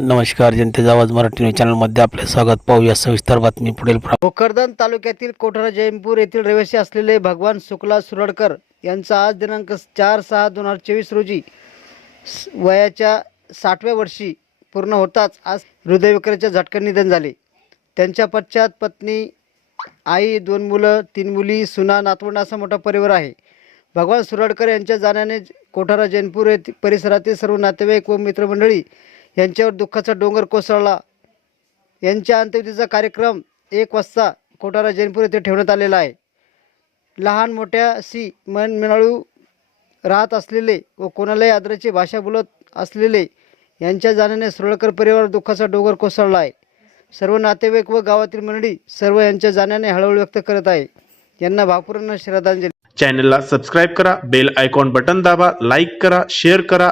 नमस्कार जनतेचा आवाज मराठी न्यूज चॅनलमध्ये आपले स्वागत. पाहूया सविस्तर बातमी पुढील प्रा- भोकरदन तालुक्यातील कोठारा जयंपूर येथील रहिवासी असलेले भगवान शुक्ला सुरडकर यांचा आज दिनांक चार सहा दोन हजार चोवीस रोजी वयाच्या साठव्या वर्षी पूर्ण होताच आज हृदयविकाराच्या झटकन निधन झाले. त्यांच्या पश्चात पत्नी आई दोन मुलं तीन मुली सुना नातवंड असा मोठा परिवार आहे. भगवान सुरडकर यांच्या जाण्याने कोठारा जैनपूर येथील परिसरातील सर्व नातेवाईक व मित्रमंडळी यांच्यावर दुःखाचा डोंगर कोसळला. यांच्या अंत्यविधीचा कार्यक्रम एक वाजता कोटारा जैनपूर येथे ठेवण्यात आलेला आहे. लहान मोठ्याशी मन मिळाळू राहत असलेले व कोणालाही आदराची भाषा बोलत असलेले यांच्या जाण्याने सुरळकर परिवार दुःखाचा डोंगर कोसळला आहे. सर्व नातेवाईक व गावातील मंडळी सर्व यांच्या जाण्याने हळहळ व्यक्त करत आहे. यांना भावपूर्ण श्रद्धांजली. चॅनलला सबस्क्राईब करा बेल आयकॉन बटन दाबा लाईक करा शेअर करा.